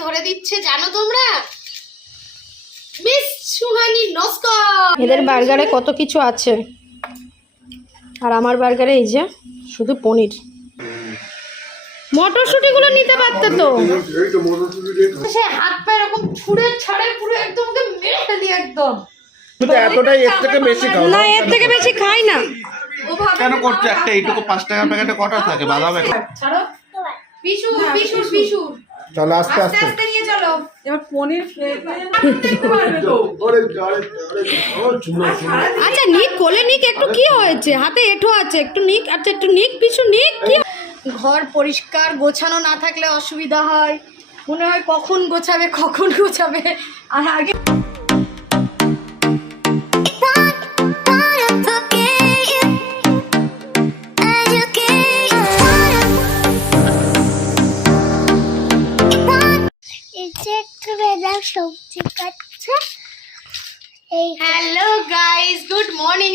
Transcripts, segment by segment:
ধরে দিচ্ছে জানো তোমরা? মিস সুহানি নস্কর এদের বার্গারে কত কিছু আছে? আর আমার বার্গারে এই যে শুধু পনির। মটরশুটিগুলো নিতে পারতে তো। সে হাত পা এরকম ছুঁড়ে ছাড়ে পুরো একদম মেরে একদম। এতটাই এর থেকে বেশি খাও। না এর থেকে বেশি খাই না। কেন করছ? একটা এইটুকু পাঁচ টাকার প্যাকেটে কটা থাকে? বাদাম একটা চলো আস্তে আস্তে আস্তে। নিয়ে চলো। এবার পনির আচ্ছা নিক কোলে নিক একটু কি হয়েছে? হাতে এঠো আছে একটু নিক আচ্ছা একটু নিক পিছু নিক কি ঘর পরিষ্কার গোছানো না থাকলে অসুবিধা হয়। মনে হয় কখন গোছাবে কখন গোছাবে আর আগে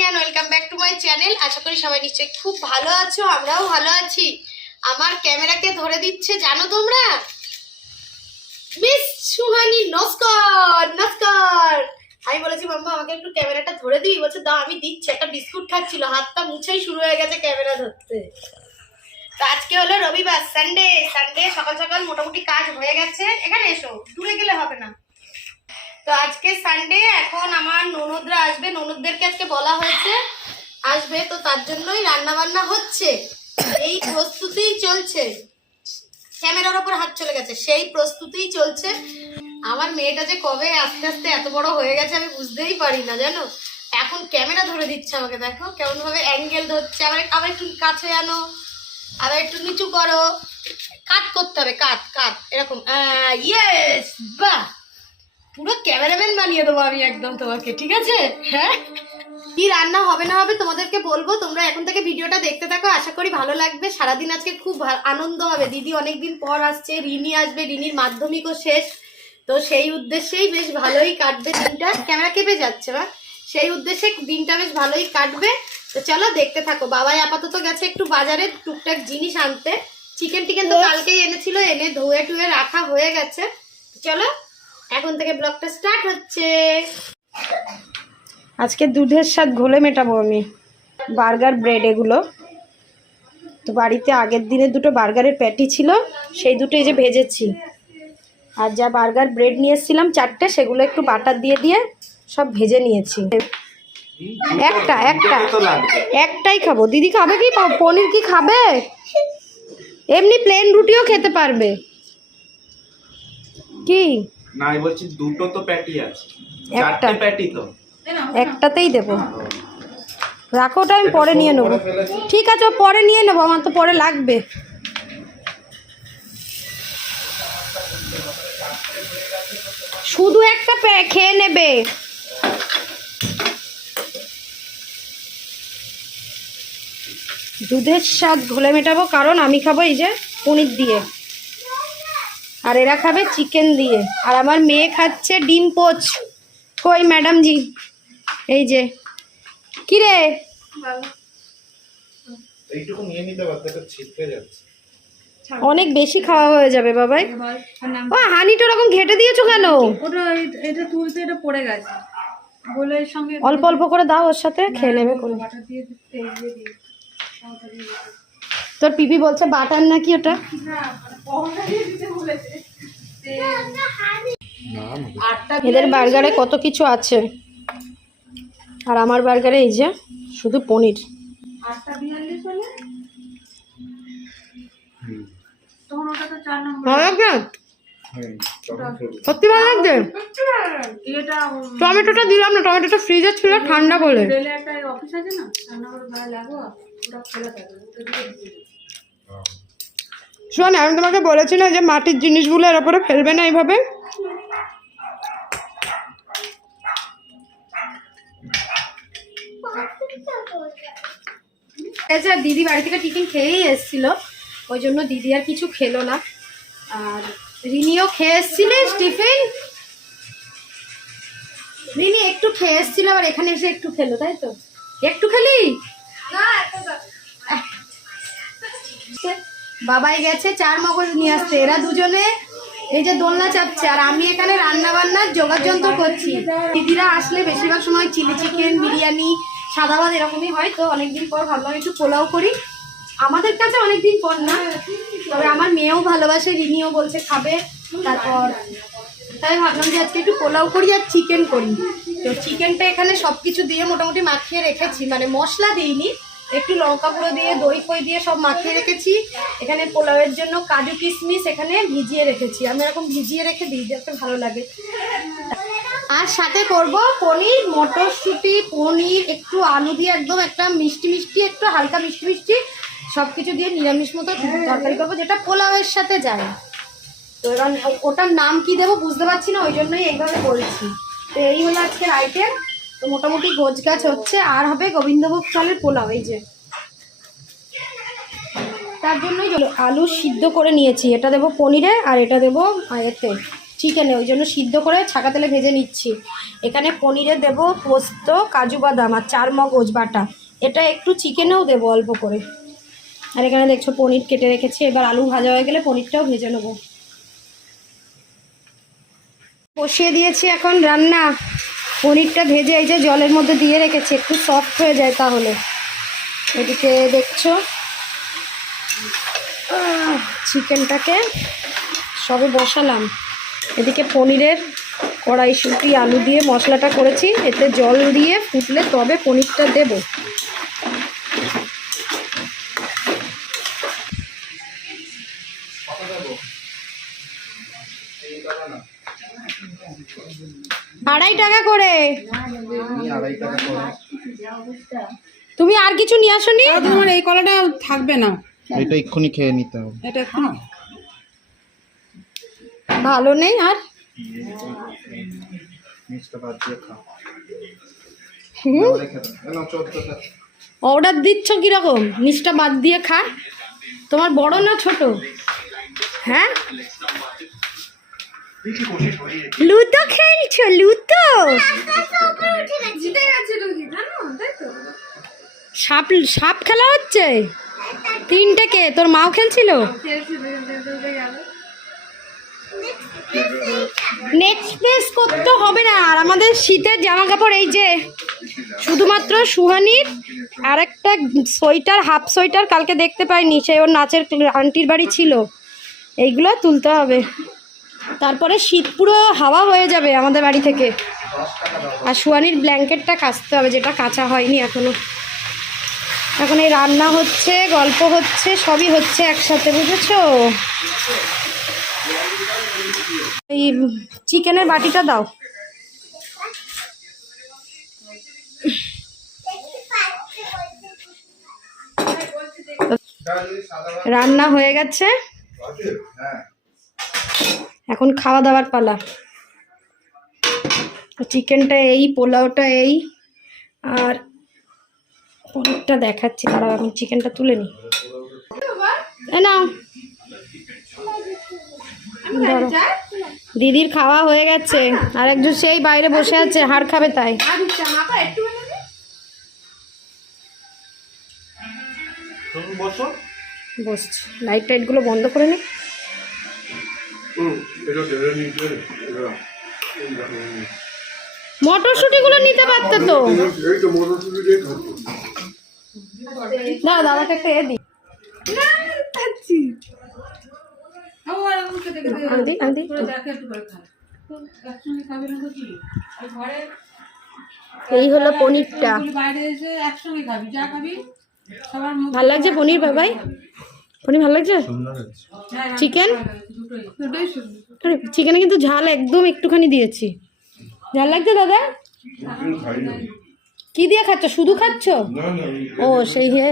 and welcome back to my channel আশা করি সবাই নিশ্চয়ই খুব ভালো আছো, আমরাও ভালো আছি। আমার ক্যামেরাকে ধরে দিচ্ছে, জানো তোমরা? মিস সুহানি নস্কর নস্কর আমি বলেছি, মাম্মা, আমাকে একটু ক্যামেরাটা ধরে দিবি? বলছে, দাও, আমি দিচ্ছি। একটা বিস্কুট খাচ্ছিল, হাতটা মুছেই শুরু হয়ে গেছে ক্যামেরা ধরতে। তো আজকে হলো রবিবার সানডে সানডে সকাল সকাল মোটামুটি কাজ হয়ে গেছে। এখানে এসো, দূরে গেলে হবে না। তো আজকে সানডে এখন আমার ননদরা আসবে। ননদদেরকে আজকে বলা হয়েছে, আসবে তো তার জন্যই রান্না বান্না হচ্ছে। এই প্রস্তুতিই চলছে। ক্যামেরার ওপর হাত চলে গেছে। সেই প্রস্তুতিই চলছে। আমার মেয়েটা যে কবে আস্তে আস্তে এত বড় হয়ে গেছে আমি বুঝতেই পারি না, জানো? এখন ক্যামেরা ধরে দিচ্ছে আমাকে, দেখো? কেমন ভাবে অ্যাঙ্গেল ধরছে। আবার আবার একটু কাছে আনো। আবার একটু নিচু করো। কাট করতে হবে কাট কাট এরকম ইয়েস বাহ! পুরো ক্যামেরাম্যান বানিয়ে দেবো আমি একদম তোমাকে ঠিক আছে? হ্যাঁ? কি রান্না হবে না হবে তোমাদেরকে বলব তোমরা এখন থেকে ভিডিওটা দেখতে থাকো আশা করি ভালো লাগবে। সারাদিন আজকে খুব আনন্দ হবে। দিদি অনেকদিন পর আসছে রিনি আসবে রিনির মাধ্যমিকও শেষ। তো সেই উদ্দেশ্যেই বেশ ভালোই কাটবে দিনটা। ক্যামেরা কেঁপে যাচ্ছে বা সেই উদ্দেশ্যে দিনটা বেশ ভালোই কাটবে। তো চলো দেখতে থাকো। বাবাই আপাতত গেছে একটু বাজারে টুকটাক জিনিস আনতে। চিকেন টিকেন তো কালকেই এনেছিল এনে ধুয়ে টুয়ে রাখা হয়ে গেছে। চলো এখন থেকে ব্লগটা স্টার্ট হচ্ছে। আজকে দুধের স্বাদ ঘোলে মেটাবো আমি। বার্গার ব্রেড এগুলো। তো বাড়িতে আগের দিনে দুটো বার্গারের প্যাটি ছিল, সেই দুটো এই যে ভেজেছি। আর যা বার্গার ব্রেড নিয়ে এসেছিলাম চারটে, সেগুলো একটু বাটার দিয়ে দিয়ে সব ভেজে নিয়েছি। একটা একটা, একটাই খাব। দিদি খাবে কি? পনির কি খাবে? এমনি প্লেন রুটিও খেতে পারবে। কি? না আমি বলছি দুটো তো প্যাটি আছে। একটা। প্যাটি তো। একটাতেই দেবো। রাখো ওটা আমি পরে নিয়ে নেব। ঠিক আছে পরে নিয়ে নেব আমার তো পরে লাগবে। শুধু একটা খেয়ে নেবে। দুধের স্বাদ ঘোলে মেটাবো কারণ আমি খাব এই যে পনির দিয়ে। আর এরা খাবে চিকেন দিয়ে। আর আমার মেয়ে খাচ্ছে ডিম পোচ। কই ম্যাডাম জি? এই যে। কি রে? এইটুকু নিয়ে নিতে পারতে তো ছিটকে যাচ্ছে। অনেক বেশি খাওয়া হয়ে যাবে বাবাই। ও হানিটা ওরকম ঘেটে দিয়েছ কেন? ওটা এটা তুলতে এটা পড়ে গেছে। বলে এর সঙ্গে অল্প অল্প করে দাও ওর সাথে খেয়ে নেবে তোর পিপি বলছে বাটার নাকি ওটা? এদের বার্গারে কত কিছু আছে? আর আমার বার্গারে এই যে শুধু পনির। হুম। সত্যি ভালো লাগছে টমেটোটা দিলাম না টমেটোটা ফ্রিজে ছিল ঠান্ডা বলে। একটা অফিস আছে না রান্নাঘরে গায়ে লাগো ওটা খোলা থাকে ওটা দিয়ে দিয়ে দিই। শোন, আমি তোমাকে বলেছি না যে মাটির জিনিসগুলো এর উপরে ফেলবে না এইভাবে। আচ্ছা দিদি বাড়ি থেকে টিফিন খেয়েই এসেছিল, ওই জন্য দিদি আর কিছু খেলো না। আর রিনিও খেয়ে এসছিলিস টিফিন? রিনি একটু খেয়ে এসছিল আর এখানে এসে একটু খেলো, তাই তো? একটু খেলি? বাবাই গেছে, চার মগজ নিয়ে আসতে এরা দুজনে এই যে দোলনা চাপছে, আর আমি এখানে রান্না বান্নার জোগাড় করছি। দিদিরা আসলে বেশিরভাগ সময় চিলি চিকেন, বিরিয়ানি, সাদা ভাত এরকমই হয়, তো অনেকদিন পর ভাবলাম একটু পোলাও করি। আমাদের কাছে অনেকদিন পর না, তবে আমার মেয়েও ভালোবাসে রিনিও বলছে খাবে, তারপর তাই ভাবলাম যে আজকে একটু পোলাও করি আর চিকেন করি। তো চিকেনটা এখানে সব কিছু দিয়ে মোটামুটি মাখিয়ে রেখেছি মানে মশলা দিইনি একটু লঙ্কা গুঁড়ো দিয়ে, দই ফই দিয়ে সব মাখিয়ে রেখেছি। এখানে পোলাওয়ের জন্য কাজু কিশমিশ এখানে ভিজিয়ে রেখেছি। আমি এরকম ভিজিয়ে রেখে দিই যাতে ভালো লাগে। আর সাথে করব পনির, মটরশুঁটি, পনির, একটু আলু দিয়ে একদম একটা মিষ্টি মিষ্টি, একটু হালকা মিষ্টি মিষ্টি সব কিছু দিয়ে নিরামিষ মতো তরকারি করব, যেটা পোলাওয়ের সাথে যায়। তো এবার ওটার নাম কি দেবো বুঝতে পারছি না, ওই জন্যই এইভাবে বলছি। তো এই হলো আজকের আইটেম তো মোটামুটি গোছ গাছ হচ্ছে। আর হবে গোবিন্দভোগ চালের পোলাও, এই যে। তার জন্যই আলু সিদ্ধ করে নিয়েছি। এটা দেবো পনিরে আর এটা দেবো এতে চিকেনে ওই জন্য সিদ্ধ করে ছাকা তেলে ভেজে নিচ্ছি। এখানে পনিরে দেব পোস্ত, কাজু বাদাম আর চার মগজ বাটা এটা একটু চিকেনেও দেবো অল্প করে। আর এখানে দেখছ পনির কেটে রেখেছি। এবার আলু ভাজা হয়ে গেলে পনিরটাও ভেজে নেব। বসিয়ে দিয়েছি এখন রান্না। পনিরটা ভেজে এই যে জলের মধ্যে দিয়ে রেখেছি, একটু সফট হয়ে যায় তাহলে। এদিকে দেখছ? চিকেনটাকে সবে বসালাম। এদিকে পনিরের কড়াইশুটি, আলু দিয়ে মশলাটা করেছি, এতে জল দিয়ে ফুটলে তবে পনিরটা দেব। আড়াই টাকা করে। তুমি আর কিছু নিয়ে আসনি? তোমার এই কলাটা থাকবে না। এটা এক্ষুনি খেয়ে নিতে হবে। এটা ভালো নেই আর? অর্ডার দিচ্ছ কীরকম? নিচটা বাদ দিয়ে খা। তোমার বড় না ছোট? হ্যাঁ? লুতো খেলছো লুতো সাপ সাপ খেলা হচ্ছে? তিনটে কে? তোর মাও খেলছিল? নেক্সট করতে হবে না। আর আমাদের শীতের জামা কাপড় এই যে, শুধুমাত্র সুহানির আর একটা সোয়েটার, হাফ সোয়েটার কালকে দেখতে পাইনি সে ওর নাচের আন্টির বাড়ি ছিল। এইগুলো তুলতে হবে। তারপরে শীত পুরো হাওয়া হয়ে যাবে আমাদের বাড়ি থেকে। আর সুয়ানির ব্ল্যাঙ্কেটটা কাচতে হবে, যেটা কাঁচা হয়নি এখনও। এখন এই রান্না হচ্ছে, গল্প হচ্ছে, সবই হচ্ছে একসাথে, বুঝেছ? এই চিকেনের বাটিটা দাও। রান্না হয়ে গেছে। এখন খাওয়া দাওয়ার পালা চিকেনটা এই পোলাওটা এই আর পনিরটা দেখাচ্ছি দাঁড়াও আমি চিকেনটা তুলে নি এ নাও। ধরো। দিদির খাওয়া হয়ে গেছে আর একজন সেই বাইরে বসে আছে হাড় খাবে তাই। বসছি লাইট টাইটগুলো বন্ধ করে নে? মটরশুটিগুলো নিতে পারতে তো। দাও দাদাকে একটা এ আনদি এই হলো পনিরটা। ভালো লাগছে পনির বাবাই? পনির ভালো লাগছে? চিকেন দুটোই। শুনবি আরে চিকেনে কিন্তু ঝাল একদম একটুখানি দিয়েছি। ঝাল লাগছে দাদা? কি দিয়ে খাচ্ছ? শুধু খাচ্ছ? ও সেই হে।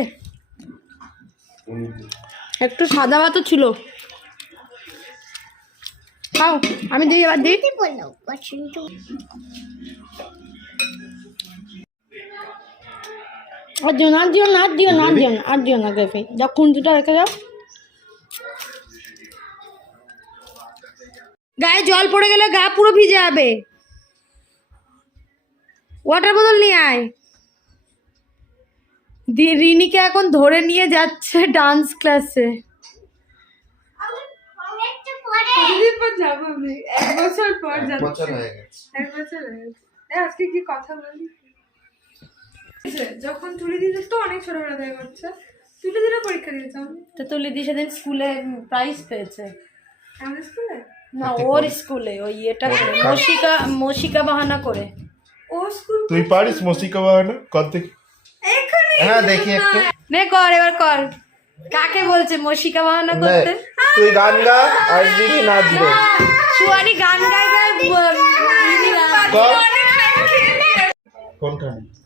একটু সাদা ভাতও ছিল। খাও আমি দিই এবার দিই। আর দিও না আর দিও না আর দিও না আর দিও না আর দিও না গ্রেফে যা খুঁজুটা রেখে যাও। গায়ে জল পড়ে গেলে গা পুরো ভিজে যাবে। ওয়াটার বোতল নিয়ে আয়। দি রিনিকে এখন ধরে নিয়ে যাচ্ছে ডান্স ক্লাসে আমি একটা পরে কতদিন পর যাব আমি? এক বছর পর এক বছর হয়ে গেছে। এক বছর হয়ে গেছে। আজকে কি কথা বলি যখন তুলে তো অনেক ছোটবেলা থেকে করছে। তুলে দিলে পরীক্ষা দিয়েছে তো তুলি দি সেদিন স্কুলে প্রাইজ পেয়েছে। আমাদের স্কুলে? না ওর স্কুলে ওই এটা করে মশিকা মশিকা বাহানা করে। ও স্কুল তুই পারিস মসিকা বাগানে কর দেখি। হ্যাঁ দেখি একটু। নে কর এবার কর। কাকে বলছে মশিকা বাহানা করতে? তুই গান গা আর দিদি নাচবে। সুয়ানি গান কোনখানে যেতে হবে।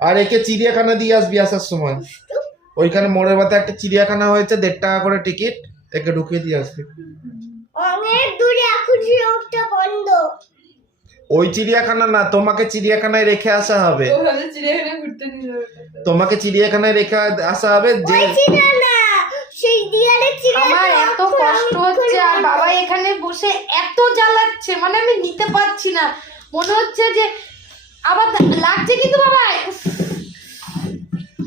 আর একে চিড়িয়াখানা দিয়ে আসবি আসার সময়। ওইখানে মোড়ের মাথায় একটা চিড়িয়াখানা হয়েছে দেড় টাকা করে টিকিট একে ঢুকিয়ে দিয়ে আসবি। অনেক দূরে এখন রোডটা বন্ধ। ওই চিড়িয়াখানা না তোমাকে চিড়িয়াখানায় রেখে আসা হবে। তোমাকে চিড়িয়াখানায় রেখে আসা হবে যে না সেই দিয়ালে আমার এত কষ্ট হচ্ছে আর বাবা এখানে বসে এত জ্বালাচ্ছে মানে আমি নিতে পারছি না। মনে হচ্ছে যে আবার লাগছে কিন্তু বাবা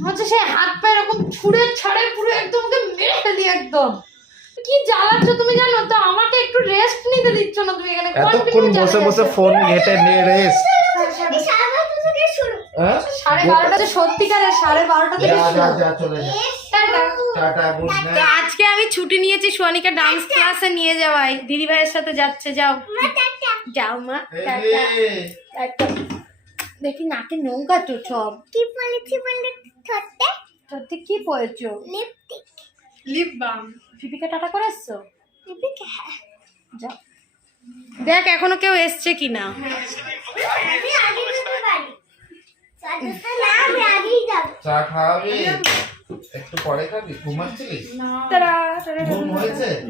হচ্ছে সে হাত পা এরকম ছুঁড়ে ছাড়ে পুরো একদম মেরে ফেলি একদম। কি জ্বালাচ্ছ তুমি জানো তো? আমাকে একটু রেস্ট নিতে দিচ্ছ না তুমি এখানে? এতক্ষণ বসে বসে ফোন ঘেটে নিয়ে রেস্ট এই সাড়ে বারোটা হ্যাঁ সত্যিকারের সাড়ে বারোটা থেকে তো আজকে আমি ছুটি নিয়েছি সোয়ানিকে ডান্স ক্লাসে নিয়ে যাওয়াই দিদি ভাইয়ের সাথে যাচ্ছে যাও। যাও মা টাটা। দেখি নাকে নৌকা তো সব। কি বলেছি বলে ঠোঁটে? সত্যি কি পড়েছো? লিপস্টিক। লিপ বাম পিপিকে টাটা করে এসছো যাও। দেখ এখনও কেউ এসছে কিনা। আমি আগে যেতে পারি। না চা একটু পরে খাবি?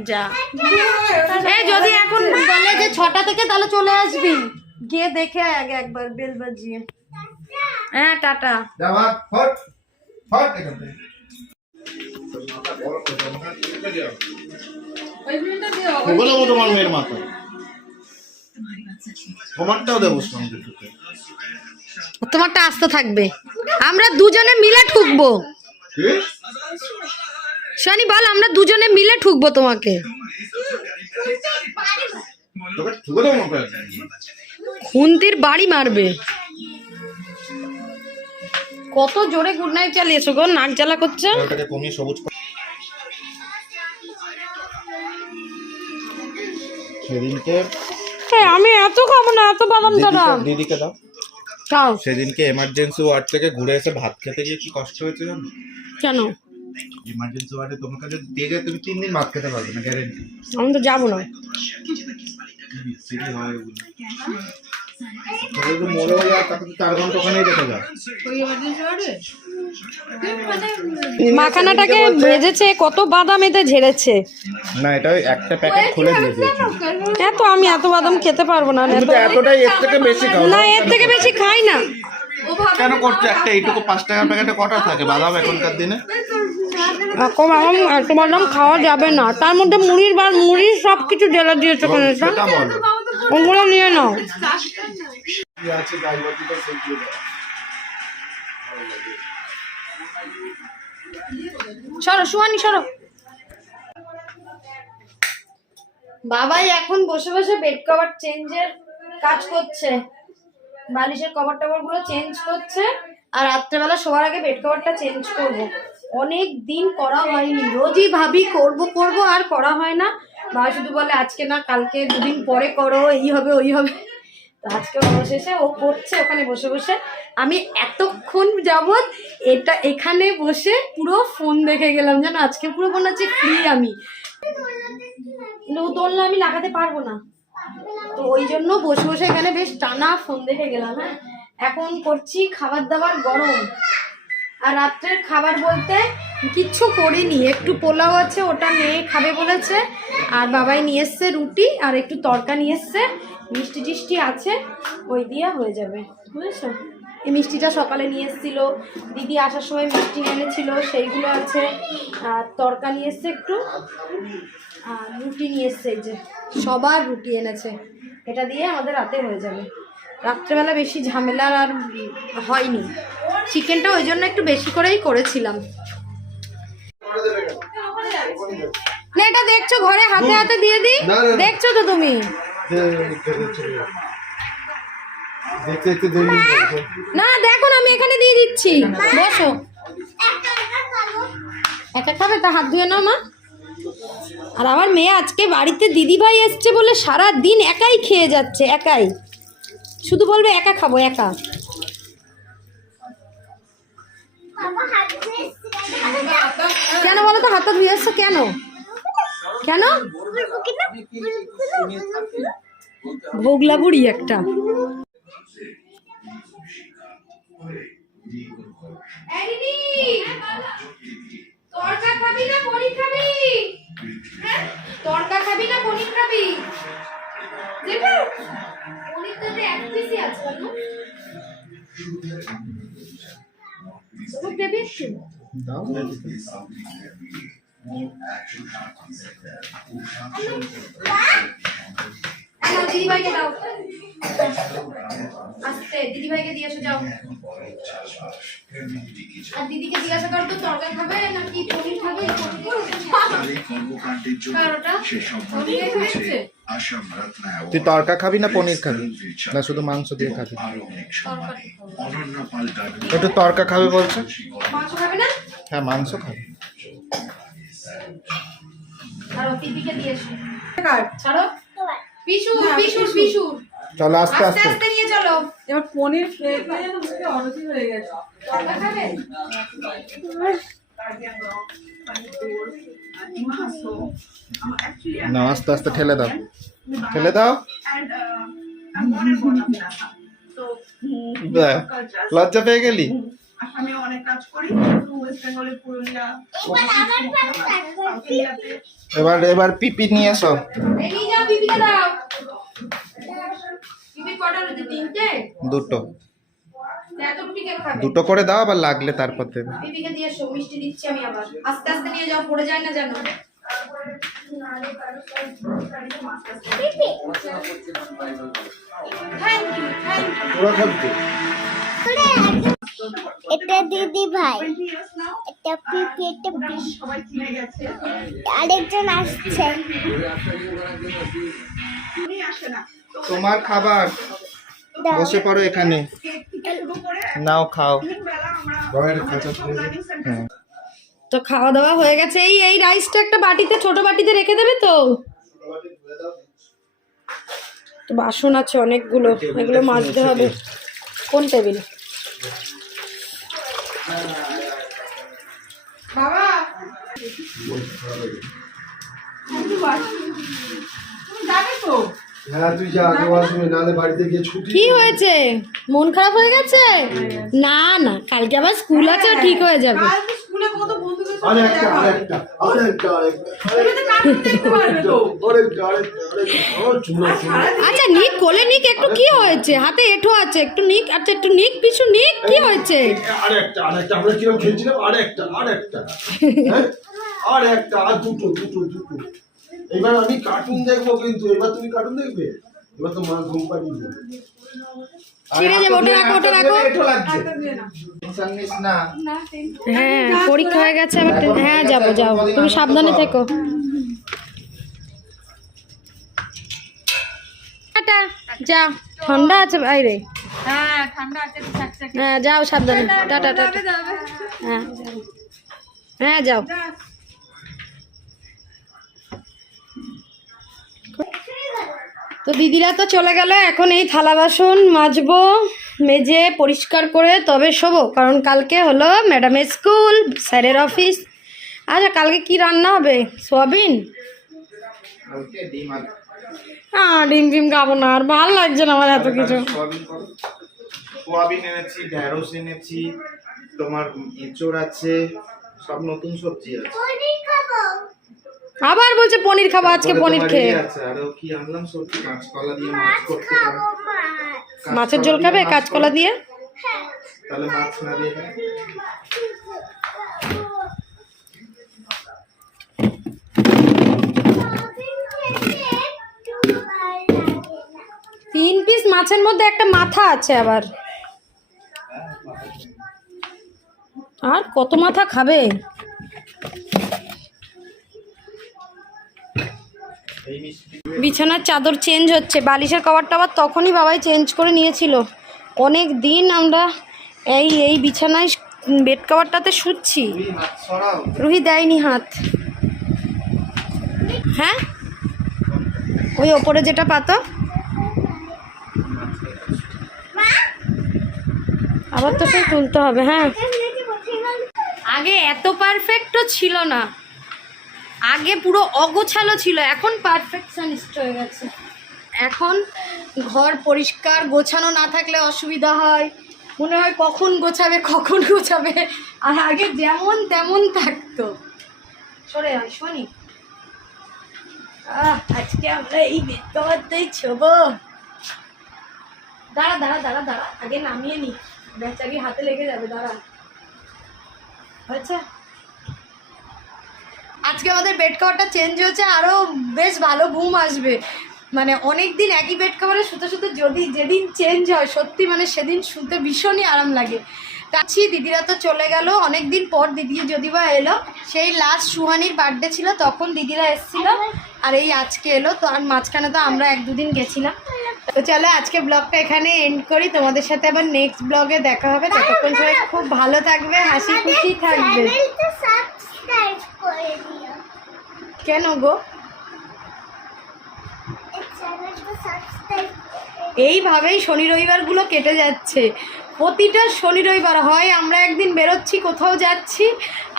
যা। এই যদি এখন বলে যে ছটা থেকে তাহলে চলে আসবি। গিয়ে দেখে আগে একবার বেল বাজিয়ে। হ্যাঁ টাটা। তোমার মেয়ের মাথা তোমারটাও দেবো তোমারটা আসতে থাকবে। আমরা দুজনে মিলে ঠুকবো? শনি বল আমরা দুজনে মিলে ঠুকবো তোমাকে। খুন্তির বাড়ি মারবে। কত জোরে গুড নাইট চালিয়েছো গো নাক জ্বালা করছে। সবুজ সেদিনকে আমি এত খাব না এত বাদাম দাদা। দিদিকে- দিদিকে দাও। খাও। সেদিনকে এমার্জেন্সি ওয়ার্ড থেকে ঘুরে এসে ভাত খেতে গিয়ে কি কষ্ট হয়েছে জানো? কেন? ইমার্জেন্সি ওয়ার্ডে তোমাকে যদি দিয়ে যায় তুমি তিন দিন ভাত খেতে পারবে না গ্যারেন্টি আমি তো যাব না। সিটি হয় ওগুলো তোকে তো যায় তাকে তো চার ঘণ্টা ওখানেই রেখে যাও মাখানাটাকে ভেজেছে কত বাদাম এতে ঝেড়েছে। না এটা ওই একটা প্যাকেট খুলে দিয়ে দিয়েছি এত আমি এত বাদাম খেতে পারব না এত তো এতটাই এর থেকে বেশি খাও না এর থেকে বেশি খাই না। কেন করছ একটা? এইটুকু পাঁচ টাকার প্যাকেটে কটা থাকে? বাদাম এখনকার দিনে? এত বাদাম খাওয়া যাবে না। তার মধ্যে মুড়ির বার মুড়ির সব কিছু ঢেলে দিয়েছে ওগুলো নিয়ে নাও। সরো সুয়ানি সরো। বাবাই এখন বসে বসে বেড কভার চেঞ্জের কাজ করছে। বালিশের কভার টভারগুলো চেঞ্জ করছে। আর রাত্রেবেলা শোয়ার আগে বেড কভারটা চেঞ্জ করব। অনেক দিন করা হয়নি। রোজই ভাবি করব করব, আর করা হয় না। বা শুধু বলে, আজকে না, কালকে দুদিন পরে করো, এই হবে, ওই হবে। তো আজকে অবশেষে ও করছে ওখানে বসে বসে। আমি এতক্ষণ যাবৎ এটা এখানে বসে পুরো ফোন দেখে গেলাম, জানো? আজকে পুরো মনে হচ্ছে ফ্রি আমি। দোলনা আমি লাগাতে পারব না। তো ওই জন্য বসে বসে এখানে বেশ টানা ফোন দেখে গেলাম হ্যাঁ? এখন করছি খাবার দাবার গরম। আর রাত্রের খাবার বলতে কিচ্ছু করিনি। একটু পোলাও আছে, ওটা মেয়ে খাবে বলেছে। আর বাবাই নিয়ে এসছে রুটি আর একটু তরকা নিয়ে এসছে। মিষ্টি টিষ্টি আছে, ওই দিয়ে হয়ে যাবে। বুঝেছ? এই মিষ্টিটা সকালে নিয়ে এসেছিল। দিদি আসার সময় মিষ্টি এনেছিল, সেইগুলো আছে। আর তরকা নিয়ে এসছে একটু। আর রুটি নিয়ে এসছে এই যে, সবার রুটি এনেছে। এটা দিয়ে আমাদের রাতে হয়ে যাবে। রাত্রেবেলা বেশি ঝামেলার আর হয়নি। চিকেনটা ওই জন্য একটু বেশি করেই করেছিলাম। নে এটা দেখছ ঘরে হাতে হাতে দিয়ে দি না, না, না। দেখছ তো তুমি? না দেখো না আমি এখানে দিয়ে দিচ্ছি। বসো। একা খাবে? তা হাত ধুয়ে নাও মা। আর আমার মেয়ে আজকে বাড়িতে দিদিভাই এসছে বলে সারা দিন একাই খেয়ে যাচ্ছে একাই। শুধু বলবে একা খাব একা। কেন বলো তো হাতটা ধুয়ে এসছো কেন? কেন? ভোগলা বুড়ি একটা। তরকা খাবি না পনির খাবি? হ্যাঁ তরকা খাবি না পনির খাবি দেবে পনির তো এক পিসই আছে বাবু দেবে? একটু দাও দিদিভাইকে দাও। আস্তে দিদিভাইকে দিয়ে এসো যাও। আর দিদিকে জিজ্ঞাসা করো তো তরকা খাবে নাকি পনির খাবে? কারোটা সে তুই তরকা খাবি না পনির খাবি? না শুধু মাংস দিয়ে খাবি? একটু তরকা খাবে বলছে? মাংস খাবে না? হ্যাঁ মাংস খাবে। চলো আস্তে আস্তে চলো। এবার পনির হয়ে গেছে। না আস্তে আস্তে ঠেলে দাও। ঠেলে দাও। লজ্জা পেয়ে গেলি? আসামে অনেক কাজ করি ওয়েস্ট বেঙ্গলে পুরুলিয়া এবার এবার এবার পিপি নিয়ে এসো দুটো। দুটো করে দাও আবার লাগলে তারপর দেবে। পিপিকে দিয়ে এসো মিষ্টি দিচ্ছি আমি আবার। আস্তে আস্তে নিয়ে যাও পড়ে যায় না তো? এটা দিদি ভাই। এটা পিপি এটা আরেকজন আসছে। তোমার খাবার। বসে পড়ো এখানে। নাও খাও। সেন্টার তো খাওয়া দাওয়া হয়ে গেছে। এই এই রাইসটা একটা বাটিতে ছোট বাটিতে রেখে দেবে তো? তো বাসন আছে অনেকগুলো। এগুলো মাজতে হবে। কোন টেবিল? যাবে তো? হ্যাঁ তুই যা আগে আসবি নাহলে বাড়িতে গিয়ে ছুটি কি হয়েছে? মন খারাপ হয়ে গেছে? না না কালকে আবার স্কুল আছে ঠিক হয়ে যাবে। স্কুলে কত বন্ধুদের আর একটা একটা আর একটা আর একটা আচ্ছা নিক কোলে নিক একটু কি হয়েছে? হাতে এঠো আছে একটু নিক আচ্ছা একটু নিক পিছু নিক কি হয়েছে? আর একটা আর একটা আমরা কীরকম খেলছিলাম? আর একটা আর একটা হ্যাঁ? আর একটা আর দুটো দুটো দুটো। এবার আমি কার্টুন দেখব কিন্তু এবার তুমি কার্টুন দেখবে? এবার তো মা ঘুম পাড়িয়ে দেবে। না। হ্যাঁ পরীক্ষা হয়ে গেছে আবার হ্যাঁ যাব যাও। তুমি সাবধানে থেকো। টাটা যাও। ঠান্ডা আছে বাইরে হ্যাঁ ঠান্ডা আছে হ্যাঁ যাও সাবধানে। টাটা টাটা হ্যাঁ। হ্যাঁ যাও। তো দিদিরা তো চলে গেল এখন এই থালা বাসন মাজবো মেজে পরিষ্কার করে তবে শোবো কারণ কালকে হলো ম্যাডামের স্কুল স্যারের অফিস। আচ্ছা কালকে কি রান্না হবে? সোয়াবিন? হ্যাঁ ডিম ডিম খাব না আর ভালো লাগছে না আমার এত কিছু। সোয়াবিন এনেছি ঢ্যাঁড়স এনেছি তোমার এঁচড় আছে সব নতুন সবজি আছে। আবার বলছে পনির খাব আজকে পনির খেয়ে। মাছের ঝোল খাবে কাঁচকলা দিয়ে? খাও। তিন পিস মাছের মধ্যে একটা মাথা আছে আবার। আর কত মাথা খাবে? বিছানার চাদর চেঞ্জ হচ্ছে। বালিশের কভারটা আবার তখনই বাবাই চেঞ্জ করে নিয়েছিল। অনেক দিন আমরা এই এই বিছানায় বেড কভারটাতে শুচ্ছি। রুহি দেয়নি হাত। হ্যাঁ? ওই ওপরে যেটা পাতো। আবার তো সেই তুলতে হবে হ্যাঁ। আগে এত পারফেক্টও ছিল না। আগে পুরো অগোছালো ছিল, এখন পারফেকশনিস্ট হয়ে গেছে এখন ঘর পরিষ্কার, গোছানো না থাকলে অসুবিধা হয়। মনে হয় কখন গোছাবে কখন গোছাবে, আর আগে যেমন তেমন থাকতো। সরে হয় শোনি। আজকে আমরা এই বেদকবারটাই ছোবো। দাঁড়া দাঁড়া দাঁড়া দাঁড়া, আগে নামিয়ে নি। বেচারি হাতে লেগে যাবে, দাঁড়া। আচ্ছা আজকে আমাদের বেড কভারটা চেঞ্জ হয়েছে আরও বেশ ভালো ঘুম আসবে। মানে অনেক দিন একই বেড কভারে শুতে শুতে যদি যেদিন চেঞ্জ হয়, সত্যি মানে সেদিন শুতে ভীষণই আরাম লাগে। তাছি দিদিরা তো চলে গেল। অনেক দিন পর দিদি যদি বা এলো, সেই লাস্ট সুহানির বার্থডে ছিল, তখন দিদিরা এসেছিল আর এই আজকে এলো। তো আর মাঝখানে তো আমরা এক দুদিন গেছিলাম। তো চলো আজকে ব্লগটা এখানে এন্ড করি। তোমাদের সাথে আবার নেক্সট ব্লগে দেখা হবে। ততক্ষণ সবাই খুব ভালো থাকবে, হাসি খুশি থাকবে চ্যানেলটা সাবস্ক্রাইব করে দিও কেন গো? এইভাবেই শনি রবিবারগুলো কেটে যাচ্ছে। প্রতিটা শনি রবিবার হয়, আমরা একদিন বেরোচ্ছি, কোথাও যাচ্ছি,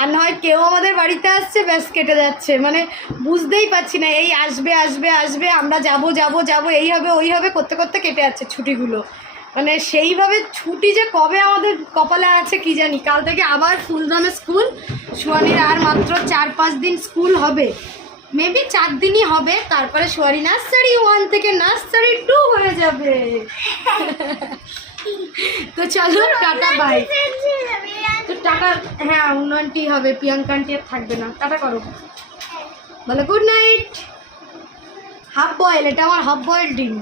আর নয় কেউ আমাদের বাড়িতে আসছে, ব্যাস কেটে যাচ্ছে। মানে বুঝতেই পারছি না, এই আসবে আসবে আসবে, আমরা যাব যাব যাব, এই হবে, ওই হবে, করতে করতে কেটে যাচ্ছে ছুটিগুলো। মানে সেইভাবে ছুটি যে কবে আমাদের কপালে আছে কি জানি? কাল থেকে আবার ফুলদমে স্কুল সুয়ানির আর মাত্র চার, পাঁচ দিন স্কুল হবে। মেবি চার দিনই হবে, তারপরে সোয়ারি নার্সারি ওয়ান থেকে নার্সারি টু হয়ে যাবে। তো চলো, টাটা বাই তো টাটা হ্যাঁ উন্নয়নটি হবে, প্রিয়াঙ্কা আন্টি আর থাকবে না। টাটা করো। বলো গুড নাইট হাফ বয়েল এটা আমার হাফ বয়েল ডিম।